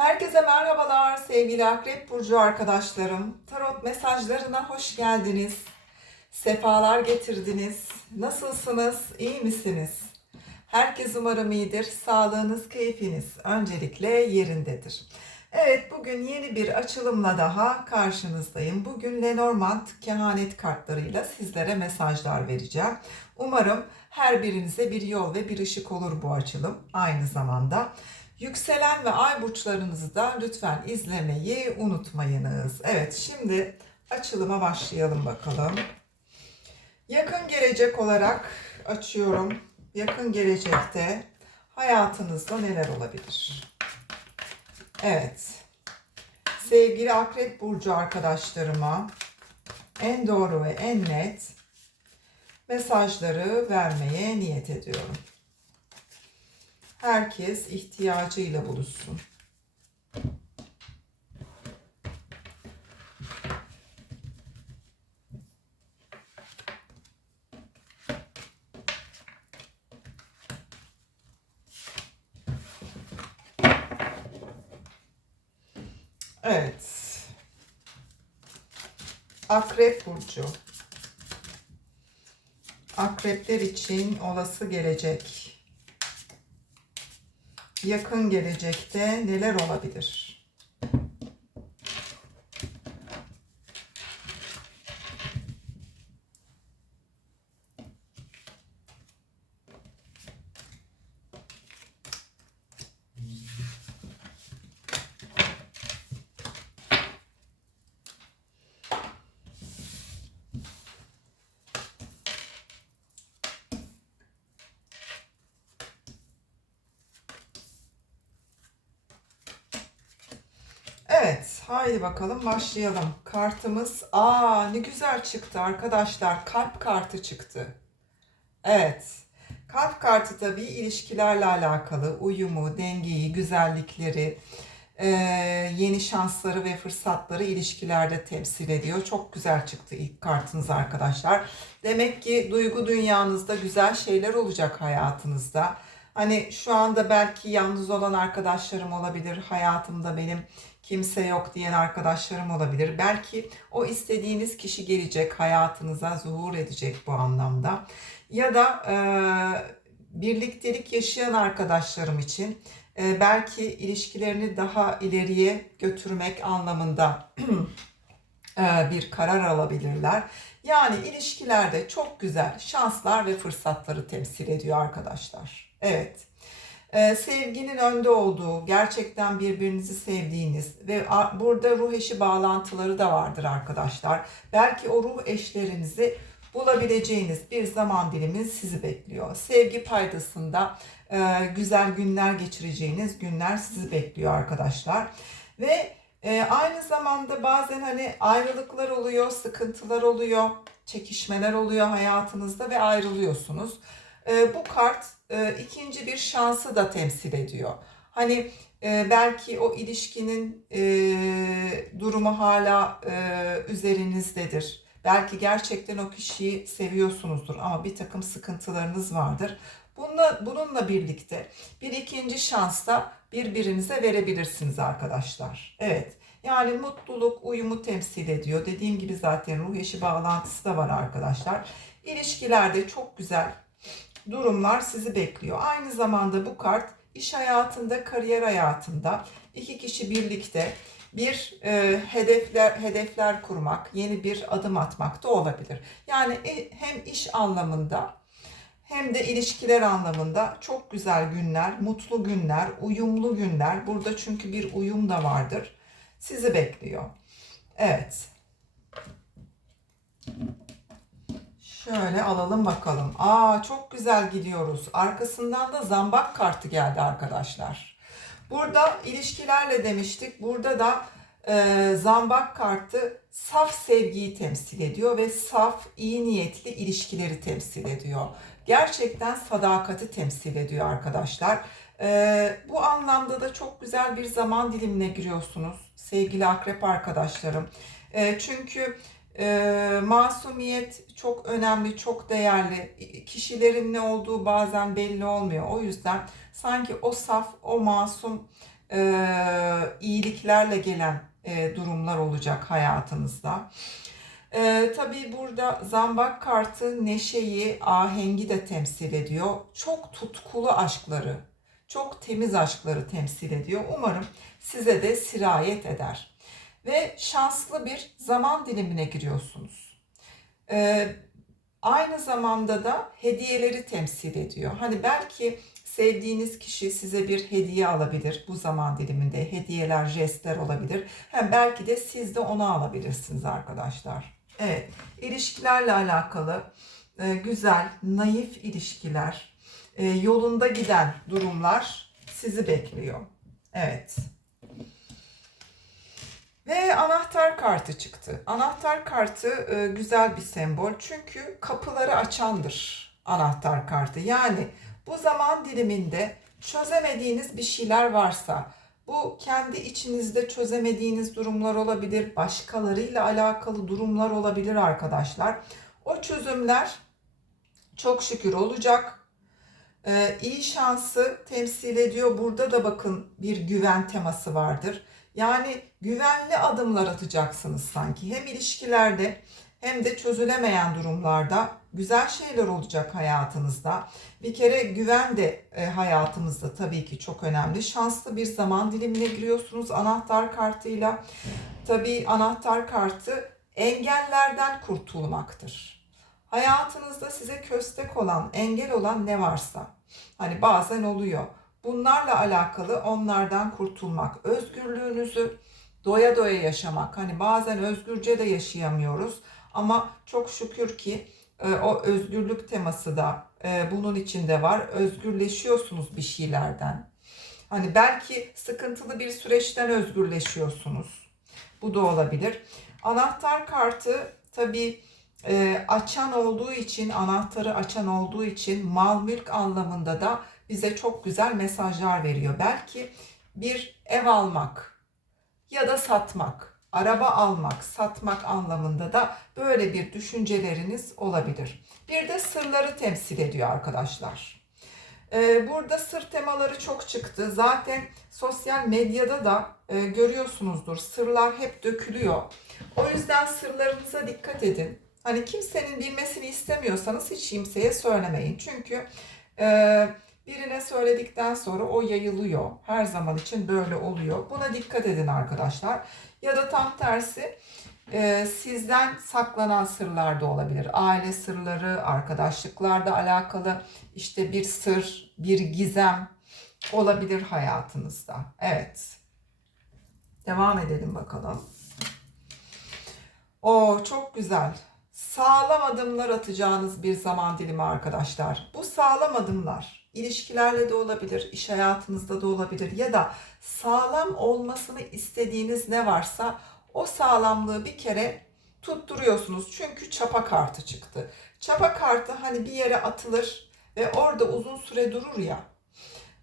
Herkese merhabalar sevgili Akrep Burcu arkadaşlarım. Tarot mesajlarına hoş geldiniz. Sefalar getirdiniz. Nasılsınız? İyi misiniz? Herkes umarım iyidir. Sağlığınız, keyfiniz öncelikle yerindedir. Evet bugün yeni bir açılımla daha karşınızdayım. Bugün Lenormand kehanet kartlarıyla sizlere mesajlar vereceğim. Umarım her birinize bir yol ve bir ışık olur bu açılım. Aynı zamanda yükselen ve ay burçlarınızı da lütfen izlemeyi unutmayınız. Evet şimdi açılıma başlayalım bakalım. Yakın gelecek olarak açıyorum. Yakın gelecekte hayatınızda neler olabilir? Evet. Sevgili Akrep Burcu arkadaşlarıma en doğru ve en net mesajları vermeye niyet ediyorum. Herkes ihtiyacıyla buluşsun. Evet. Akrep burcu. Akrepler için olası gelecek. Yakın gelecekte neler olabilir? Evet, haydi bakalım başlayalım. Kartımız, aa ne güzel çıktı arkadaşlar. Kalp kartı çıktı. Evet. Kalp kartı tabii ilişkilerle alakalı uyumu, dengeyi, güzellikleri, e, yeni şansları ve fırsatları ilişkilerde temsil ediyor. Çok güzel çıktı ilk kartınız arkadaşlar. Demek ki duygu dünyanızda güzel şeyler olacak hayatınızda. Hani şu anda belki yalnız olan arkadaşlarım olabilir. Hayatımda benim kimse yok diyen arkadaşlarım olabilir. Belki o istediğiniz kişi gelecek, hayatınıza zuhur edecek bu anlamda. Ya da e, birliktelik yaşayan arkadaşlarım için e, belki ilişkilerini daha ileriye götürmek anlamında e, bir karar alabilirler. Yani ilişkilerde çok güzel şanslar ve fırsatları temsil ediyor arkadaşlar. Evet. Ee, sevginin önde olduğu, gerçekten birbirinizi sevdiğiniz ve burada ruh eşi bağlantıları da vardır arkadaşlar. Belki o ruh eşlerinizi bulabileceğiniz bir zaman dilimi sizi bekliyor. Sevgi paydasında e, güzel günler geçireceğiniz günler sizi bekliyor arkadaşlar. Ve e, aynı zamanda bazen hani ayrılıklar oluyor, sıkıntılar oluyor, çekişmeler oluyor hayatınızda ve ayrılıyorsunuz. E, bu kart e, ikinci bir şansı da temsil ediyor. Hani e, belki o ilişkinin e, durumu hala e, üzerinizdedir. Belki gerçekten o kişiyi seviyorsunuzdur ama bir takım sıkıntılarınız vardır. Bununla, bununla birlikte bir ikinci şans da birbirinize verebilirsiniz arkadaşlar. Evet. Yani mutluluk, uyumu temsil ediyor. Dediğim gibi zaten ruh eşi bağlantısı da var arkadaşlar. İlişkilerde çok güzel durumlar sizi bekliyor. Aynı zamanda bu kart iş hayatında, kariyer hayatında iki kişi birlikte bir e, hedefler hedefler kurmak, yeni bir adım atmak da olabilir. Yani e, hem iş anlamında hem de ilişkiler anlamında çok güzel günler, mutlu günler, uyumlu günler. Burada çünkü bir uyum da vardır. Sizi bekliyor. Evet. Şöyle alalım bakalım. Aa çok güzel gidiyoruz. Arkasından da zambak kartı geldi arkadaşlar. Burada ilişkilerle demiştik. Burada da e, zambak kartı saf sevgiyi temsil ediyor ve saf iyi niyetli ilişkileri temsil ediyor. Gerçekten sadakati temsil ediyor arkadaşlar. E, bu anlamda da çok güzel bir zaman dilimine giriyorsunuz sevgili akrep arkadaşlarım. E, çünkü e, masumiyet çok önemli, çok değerli. Kişilerin ne olduğu bazen belli olmuyor. O yüzden sanki o saf, o masum e, iyiliklerle gelen e, durumlar olacak hayatınızda. E, tabii burada zambak kartı neşeyi, ahengi de temsil ediyor. Çok tutkulu aşkları, çok temiz aşkları temsil ediyor. Umarım size de sirayet eder. Ve şanslı bir zaman dilimine giriyorsunuz. E, aynı zamanda da hediyeleri temsil ediyor. Hani belki sevdiğiniz kişi size bir hediye alabilir bu zaman diliminde. Hediyeler, jestler olabilir. Hem belki de siz de onu alabilirsiniz arkadaşlar. Evet, ilişkilerle alakalı e, güzel, naif ilişkiler, e, yolunda giden durumlar sizi bekliyor. Evet. Ve anahtar kartı çıktı. Anahtar kartı e, güzel bir sembol çünkü kapıları açandır anahtar kartı. Yani bu zaman diliminde çözemediğiniz bir şeyler varsa, bu kendi içinizde çözemediğiniz durumlar olabilir, başkalarıyla alakalı durumlar olabilir arkadaşlar. O çözümler çok şükür olacak. Ee, iyi şansı temsil ediyor. Burada da bakın bir güven teması vardır. Yani güvenli adımlar atacaksınız sanki. Hem ilişkilerde hem de çözülemeyen durumlarda güzel şeyler olacak hayatınızda. Bir kere güven de e, hayatımızda tabii ki çok önemli. Şanslı bir zaman dilimine giriyorsunuz anahtar kartıyla. Tabii anahtar kartı engellerden kurtulmaktır. Hayatınızda size köstek olan, engel olan ne varsa. Hani bazen oluyor. Bunlarla alakalı onlardan kurtulmak, özgürlüğünüzü doya doya yaşamak. Hani bazen özgürce de yaşayamıyoruz ama çok şükür ki e, o özgürlük teması da e, bunun içinde var. Özgürleşiyorsunuz bir şeylerden. Hani belki sıkıntılı bir süreçten özgürleşiyorsunuz. Bu da olabilir. Anahtar kartı tabii e, açan olduğu için, anahtarı açan olduğu için mal mülk anlamında da bize çok güzel mesajlar veriyor. Belki bir ev almak ya da satmak, araba almak, satmak anlamında da böyle bir düşünceleriniz olabilir. Bir de sırları temsil ediyor arkadaşlar. Ee, burada sır temaları çok çıktı. Zaten sosyal medyada da e, görüyorsunuzdur. Sırlar hep dökülüyor. O yüzden sırlarınıza dikkat edin. Hani kimsenin bilmesini istemiyorsanız hiç kimseye söylemeyin. Çünkü e, birine söyledikten sonra o yayılıyor. Her zaman için böyle oluyor. Buna dikkat edin arkadaşlar. Ya da tam tersi e, sizden saklanan sırlar da olabilir. Aile sırları, arkadaşlıklarla alakalı işte bir sır, bir gizem olabilir hayatınızda. Evet. Devam edelim bakalım. O çok güzel. Sağlam adımlar atacağınız bir zaman dilimi arkadaşlar. Bu sağlam adımlar ilişkilerle de olabilir, iş hayatınızda da olabilir ya da sağlam olmasını istediğiniz ne varsa o sağlamlığı bir kere tutturuyorsunuz. Çünkü çapa kartı çıktı. Çapa kartı hani bir yere atılır ve orada uzun süre durur ya.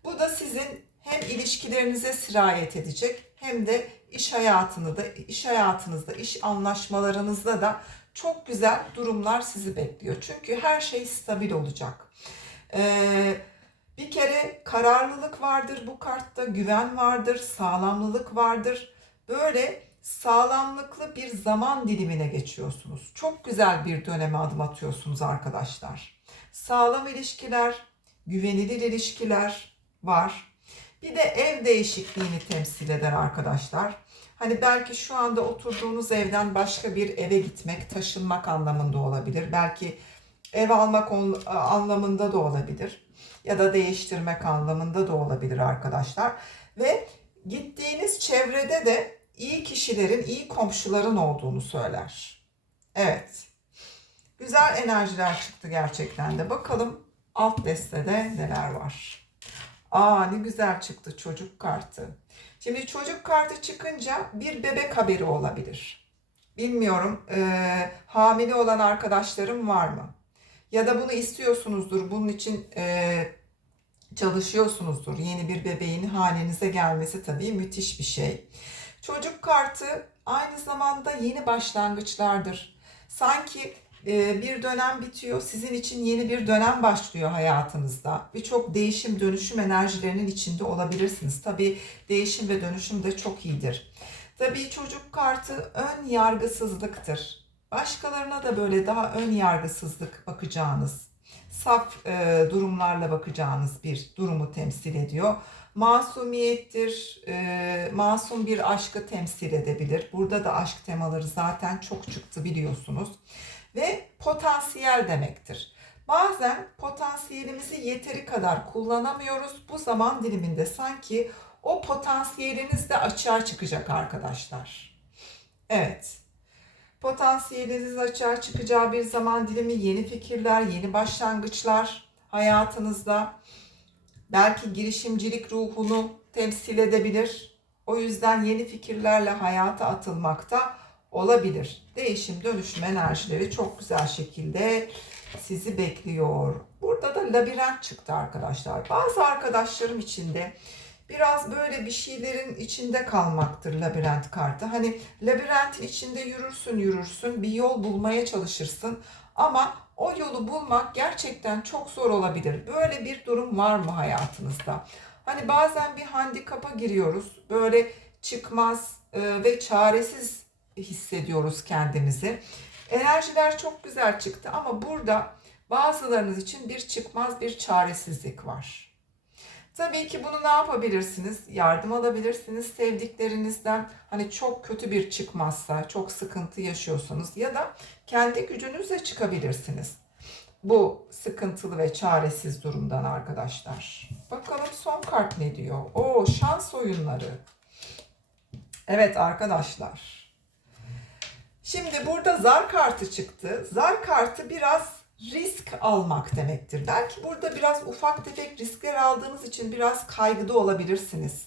Bu da sizin hem ilişkilerinize sirayet edecek hem de iş hayatını da iş hayatınızda, iş anlaşmalarınızda da çok güzel durumlar sizi bekliyor. Çünkü her şey stabil olacak. Ee, bir kere kararlılık vardır bu kartta, güven vardır, sağlamlılık vardır. Böyle sağlamlıklı bir zaman dilimine geçiyorsunuz. Çok güzel bir döneme adım atıyorsunuz arkadaşlar. Sağlam ilişkiler, güvenilir ilişkiler var. Bir de ev değişikliğini temsil eder arkadaşlar. Hani belki şu anda oturduğunuz evden başka bir eve gitmek, taşınmak anlamında olabilir. Belki ev almak anlamında da olabilir. Ya da değiştirmek anlamında da olabilir arkadaşlar. Ve gittiğiniz çevrede de iyi kişilerin, iyi komşuların olduğunu söyler. Evet. Güzel enerjiler çıktı gerçekten de. Bakalım alt destede neler var. Aa ne güzel çıktı çocuk kartı. Şimdi çocuk kartı çıkınca bir bebek haberi olabilir. Bilmiyorum e, hamile olan arkadaşlarım var mı? Ya da bunu istiyorsunuzdur. Bunun için e, çalışıyorsunuzdur. Yeni bir bebeğin hanenize gelmesi tabii müthiş bir şey. Çocuk kartı aynı zamanda yeni başlangıçlardır. Sanki bir dönem bitiyor. Sizin için yeni bir dönem başlıyor hayatınızda. Birçok değişim, dönüşüm enerjilerinin içinde olabilirsiniz. Tabii değişim ve dönüşüm de çok iyidir. Tabii çocuk kartı ön yargısızlıktır. Başkalarına da böyle daha ön yargısızlık bakacağınız, saf e, durumlarla bakacağınız bir durumu temsil ediyor. Masumiyettir, e, masum bir aşkı temsil edebilir. Burada da aşk temaları zaten çok çıktı biliyorsunuz. Ve potansiyel demektir. Bazen potansiyelimizi yeteri kadar kullanamıyoruz. Bu zaman diliminde sanki o potansiyeliniz de açığa çıkacak arkadaşlar. Evet. Potansiyeliniz açığa çıkacağı bir zaman dilimi yeni fikirler, yeni başlangıçlar hayatınızda. Belki girişimcilik ruhunu temsil edebilir. O yüzden yeni fikirlerle hayata atılmakta olabilir. Değişim, dönüşüm enerjileri çok güzel şekilde sizi bekliyor. Burada da labirent çıktı arkadaşlar. Bazı arkadaşlarım için de biraz böyle bir şeylerin içinde kalmaktır labirent kartı. Hani labirentin içinde yürürsün yürürsün bir yol bulmaya çalışırsın ama o yolu bulmak gerçekten çok zor olabilir. Böyle bir durum var mı hayatınızda? Hani bazen bir handikapa giriyoruz. Böyle çıkmaz e, ve çaresiz hissediyoruz kendimizi. Enerjiler çok güzel çıktı ama burada bazılarınız için bir çıkmaz bir çaresizlik var. Tabii ki bunu ne yapabilirsiniz? Yardım alabilirsiniz sevdiklerinizden. Hani çok kötü bir çıkmazsa, çok sıkıntı yaşıyorsanız ya da kendi gücünüzle çıkabilirsiniz. Bu sıkıntılı ve çaresiz durumdan arkadaşlar. Bakalım son kart ne diyor? O şans oyunları. Evet arkadaşlar. Şimdi burada zar kartı çıktı. Zar kartı biraz risk almak demektir. Belki burada biraz ufak tefek riskler aldığınız için biraz kaygıda olabilirsiniz.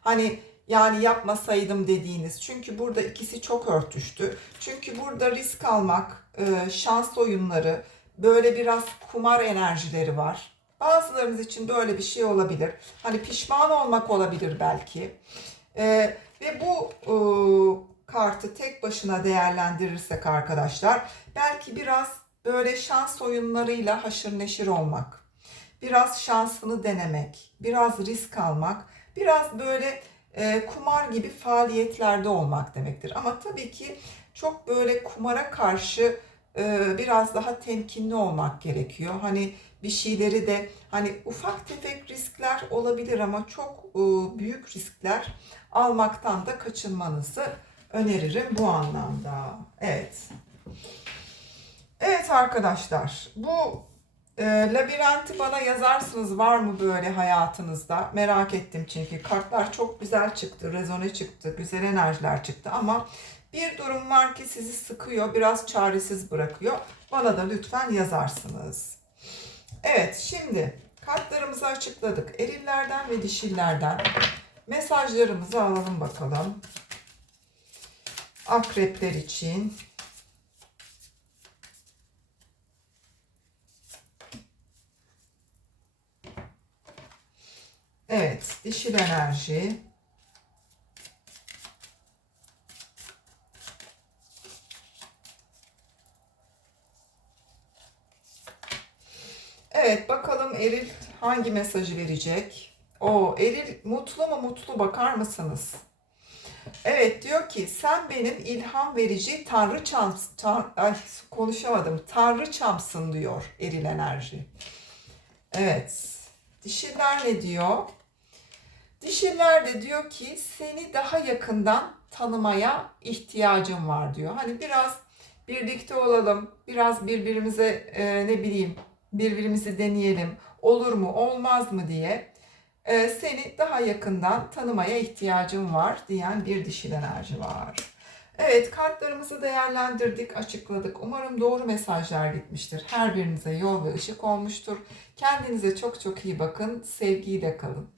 Hani yani yapmasaydım dediğiniz. Çünkü burada ikisi çok örtüştü. Çünkü burada risk almak, e, şans oyunları, böyle biraz kumar enerjileri var. Bazılarınız için böyle bir şey olabilir. Hani pişman olmak olabilir belki. E, ve bu e, kartı tek başına değerlendirirsek arkadaşlar belki biraz böyle şans oyunlarıyla haşır neşir olmak, biraz şansını denemek, biraz risk almak, biraz böyle e, kumar gibi faaliyetlerde olmak demektir. Ama tabii ki çok böyle kumara karşı e, biraz daha temkinli olmak gerekiyor. Hani bir şeyleri de hani ufak tefek riskler olabilir ama çok e, büyük riskler almaktan da kaçınmanızı öneririm bu anlamda. Evet. Evet arkadaşlar bu e, labirenti bana yazarsınız var mı böyle hayatınızda? Merak ettim çünkü kartlar çok güzel çıktı, rezone çıktı, güzel enerjiler çıktı ama bir durum var ki sizi sıkıyor, biraz çaresiz bırakıyor. Bana da lütfen yazarsınız. Evet şimdi kartlarımızı açıkladık. Erillerden ve dişillerden mesajlarımızı alalım bakalım. Akrepler için Evet, dişil enerji. Evet, bakalım Eril hangi mesajı verecek? O Eril mutlu mu mutlu bakar mısınız? Evet diyor ki sen benim ilham verici tanrı çam, tan, ay, konuşamadım. Tanrı çamsın diyor eril enerji. Evet. Dişiller ne diyor? Dişiller de diyor ki seni daha yakından tanımaya ihtiyacım var diyor. Hani biraz birlikte olalım, biraz birbirimize e, ne bileyim birbirimizi deneyelim, olur mu olmaz mı diye seni daha yakından tanımaya ihtiyacım var diyen bir dişil enerji var. Evet kartlarımızı değerlendirdik, açıkladık. Umarım doğru mesajlar gitmiştir. Her birinize yol ve ışık olmuştur. Kendinize çok çok iyi bakın. Sevgiyle kalın.